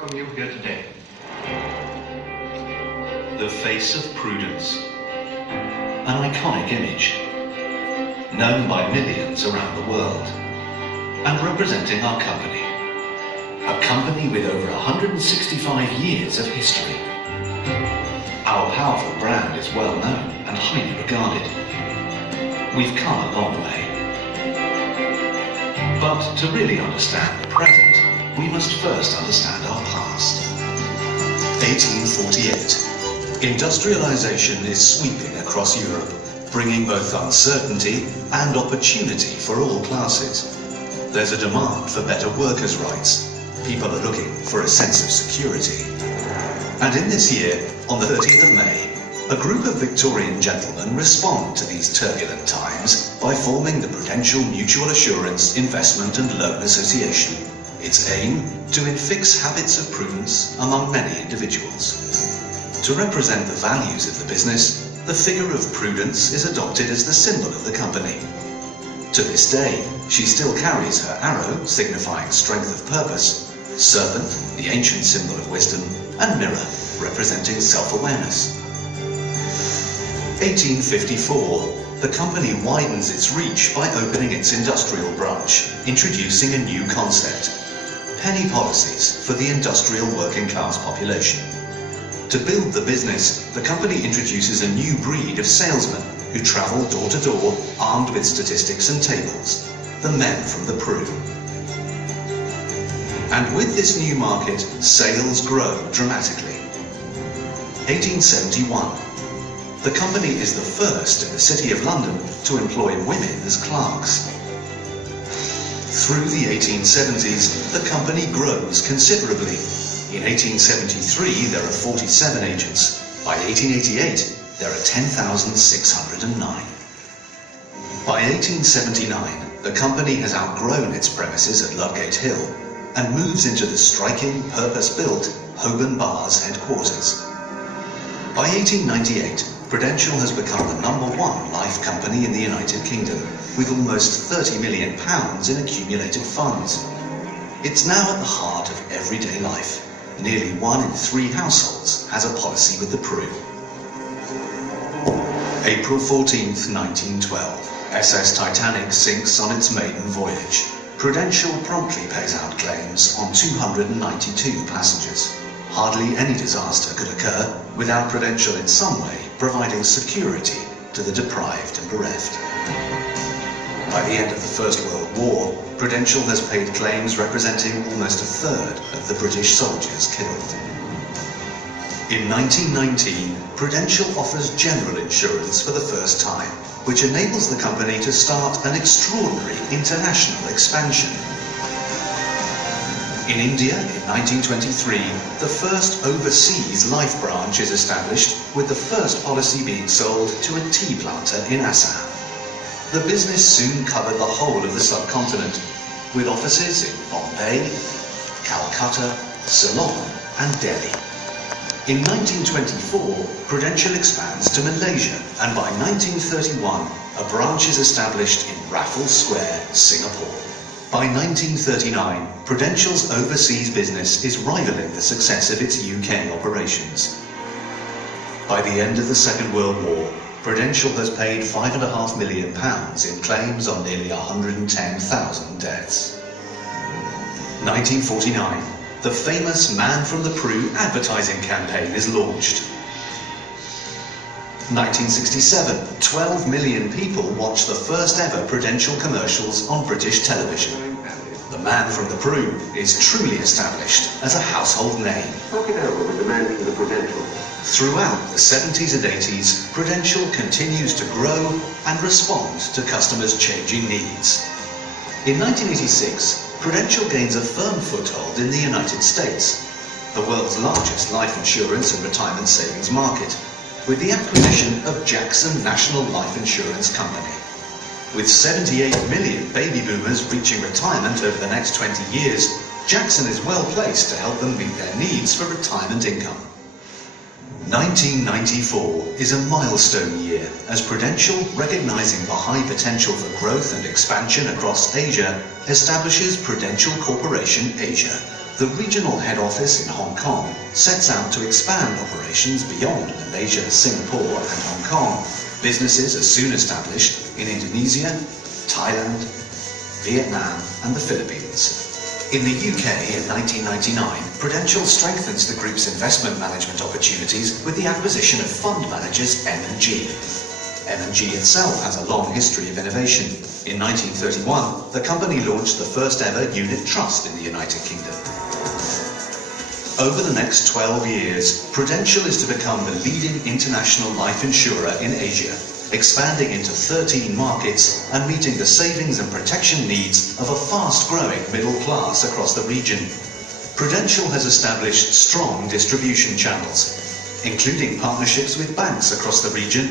welcome you here today. The face of prudence. An iconic image, known by millions around the world, and representing our company. A company with over 165 years of history. Our powerful brand is well known and highly regarded. We've come a long way. But to really understand the present, we must first understand our past. 1848. Industrialization is sweeping across Europe, bringing both uncertainty and opportunity for all classes. There's a demand for better workers' rights. People are looking for a sense of security. And in this year, on the 30th of May, a group of Victorian gentlemen respond to these turbulent times by forming the Prudential Mutual Assurance Investment and Loan Association. Its aim, to infix habits of prudence among many individuals. To represent the values of the business, the figure of prudence is adopted as the symbol of the company. To this day, she still carries her arrow, signifying strength of purpose, serpent, the ancient symbol of wisdom, and mirror, representing self-awareness. 1854, the company widens its reach by opening its industrial branch, introducing a new concept. Penny policies for the industrial working class population. To build the business, the company introduces a new breed of salesmen who travel door to door armed with statistics and tables, the men from the Pru. And with this new market, sales grow dramatically. 1871. The company is the first in the City of London to employ women as clerks. Through the 1870s, the company grows considerably. In 1873, there are 47 agents. By 1888, there are 10,609. By 1879, the company has outgrown its premises at Ludgate Hill and moves into the striking, purpose-built Holborn Bars headquarters. By 1898, Prudential has become the #1 life company in the United Kingdom, with almost £30 million in accumulated funds. It's now at the heart of everyday life. Nearly 1 in 3 households has a policy with the Pru. April 14th, 1912. SS Titanic sinks on its maiden voyage. Prudential promptly pays out claims on 292 passengers. Hardly any disaster could occur without Prudential in some way providing security to the deprived and bereft. By the end of the First World War, Prudential has paid claims representing almost a third of the British soldiers killed. In 1919, Prudential offers general insurance for the first time, which enables the company to start an extraordinary international expansion. In India, in 1923, the first overseas life branch is established, with the first policy being sold to a tea planter in Assam. The business soon covered the whole of the subcontinent, with offices in Bombay, Calcutta, Ceylon, and Delhi. In 1924, Prudential expands to Malaysia, and by 1931, a branch is established in Raffles Square, Singapore. By 1939, Prudential's overseas business is rivaling the success of its UK operations. By the end of the Second World War, Prudential has paid £5.5 million in claims on nearly 110,000 deaths. 1949, the famous Man from the Pru advertising campaign is launched. 1967, 12 million people watched the first ever Prudential commercials on British television. The Man from the Pru is truly established as a household name. Talk it over with the Man from the Prudential. Throughout the 70s and 80s, Prudential continues to grow and respond to customers' changing needs. In 1986, Prudential gains a firm foothold in the United States, the world's largest life insurance and retirement savings market, with the acquisition of Jackson National Life Insurance Company. With 78 million baby boomers reaching retirement over the next 20 years, Jackson is well placed to help them meet their needs for retirement income. 1994 is a milestone year as Prudential, recognizing the high potential for growth and expansion across Asia, establishes Prudential Corporation Asia, The regional head office in Hong Kong sets out to expand operations beyond Malaysia, Singapore and Hong Kong. Businesses are soon established in Indonesia, Thailand, Vietnam and the Philippines. In the UK in 1999, Prudential strengthens the group's investment management opportunities with the acquisition of fund managers M&G. M&G itself has a long history of innovation. In 1931, the company launched the first ever unit trust in the United Kingdom. Over the next 12 years, Prudential is to become the leading international life insurer in Asia, expanding into 13 markets and meeting the savings and protection needs of a fast-growing middle class across the region. Prudential has established strong distribution channels, including partnerships with banks across the region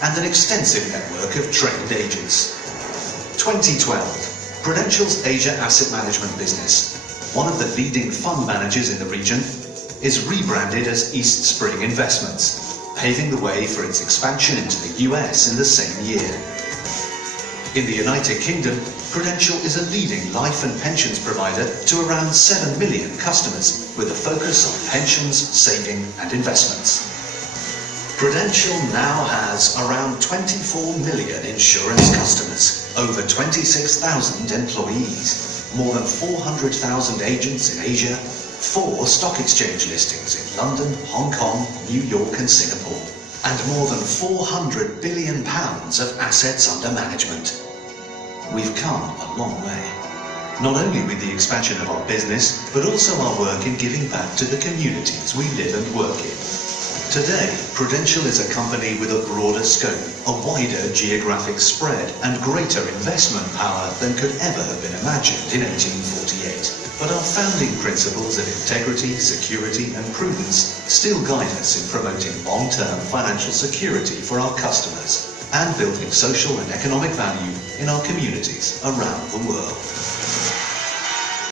and an extensive network of trained agents. 2012, Prudential's Asia Asset Management business, one of the leading fund managers in the region, is rebranded as East Spring Investments, paving the way for its expansion into the US in the same year. In the United Kingdom, Prudential is a leading life and pensions provider to around 7 million customers, with a focus on pensions, saving and investments. Prudential now has around 24 million insurance customers, over 26,000 employees, more than 400,000 agents in Asia, 4 stock exchange listings in London, Hong Kong, New York and Singapore, and more than £400 billion of assets under management. We've come a long way, not only with the expansion of our business, but also our work in giving back to the communities we live and work in. Today, Prudential is a company with a broader scope, a wider geographic spread and greater investment power than could ever have been imagined in 1848. But our founding principles of integrity, security and prudence still guide us in promoting long-term financial security for our customers and building social and economic value in our communities around the world.